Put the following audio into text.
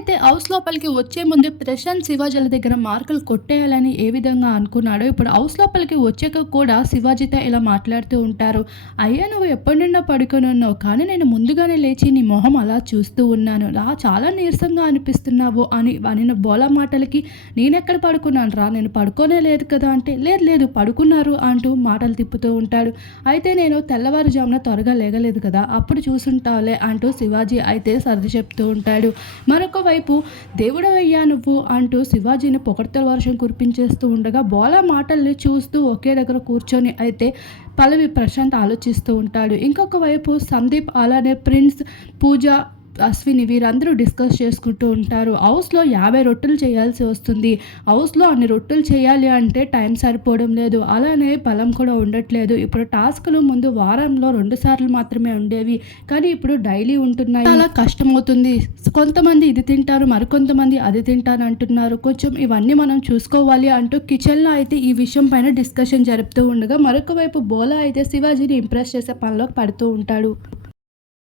అయితే హౌస్ లోపలికి వచ్చే ముందే ప్రశాంత్ శివాజీల దగ్గర మార్కులు కొట్టేయాలని ఏ విధంగా అనుకున్నాడో, ఇప్పుడు హౌస్ లోపలికి వచ్చాక కూడా శివాజీతో ఇలా మాట్లాడుతూ ఉంటారు. "అయ్యా నువ్వు ఎప్పటి నుండో పడుకొనున్నావు. కానీ నేను ముందుగానే లేచి నీ మొహం అలా చూస్తూ ఉన్నాను. చాలా నీరసంగా అనిపిస్తున్నావు" అని అనిన బోలా మాటలకి, "నేనెక్కడ పడుకున్నానురా? నేను పడుకోనే లేదు కదా" అంటే, "లేదు లేదు పడుకున్నారు" అంటూ మాటలు తిప్పుతూ ఉంటాడు. "అయితే నేను తెల్లవారుజామున త్వరగా లెగలేదు కదా! అప్పుడు చూసుంటావులే" అంటూ శివాజీ అయితే సర్ది చెప్తూ ఉంటాడు. మరొక వైపు "దేవుడవయ్యా నువ్వు" అంటూ శివాజీని పొగడ్తల వర్షం కురిపించేస్తూ ఉండగా, బోలా మాటల్ని చూస్తూ ఒకే దగ్గర కూర్చొని అయితే పల్లవి ప్రశాంత్ ఆలోచిస్తూ ఉంటాడు. ఇంకొక వైపు సందీప్ అలానే ప్రిన్స్, పూజ, అశ్విని వీరందరూ డిస్కస్ చేసుకుంటూ ఉంటారు. హౌస్‌లో 50 రొట్టెలు చేయాల్సి వస్తుంది. హౌస్‌లో అన్ని రొట్టెలు చేయాలి అంటే టైం సరిపోవడం లేదు. అలానే బలం కూడా ఉండట్లేదు. ఇప్పుడు టాస్క్‌లు ముందు వారంలో 2 సార్లు మాత్రమే ఉండేవి. కానీ ఇప్పుడు డైలీ ఉంటున్నాయి. చాలా కష్టమవుతుంది. కొంతమంది ఇది తింటారు, మరికొంతమంది అది తింటానంటున్నారు. కొంచెం ఇవన్నీ మనం చూసుకోవాలి అంటూ కిచెన్‌లో అయితే ఈ విషయం పైన డిస్కషన్ జరుపుతూ ఉండగా, మరొక వైపు బోలా అయితే శివాజీని ఇంప్రెస్ చేసే పనిలో పడుతూ ఉంటాడు.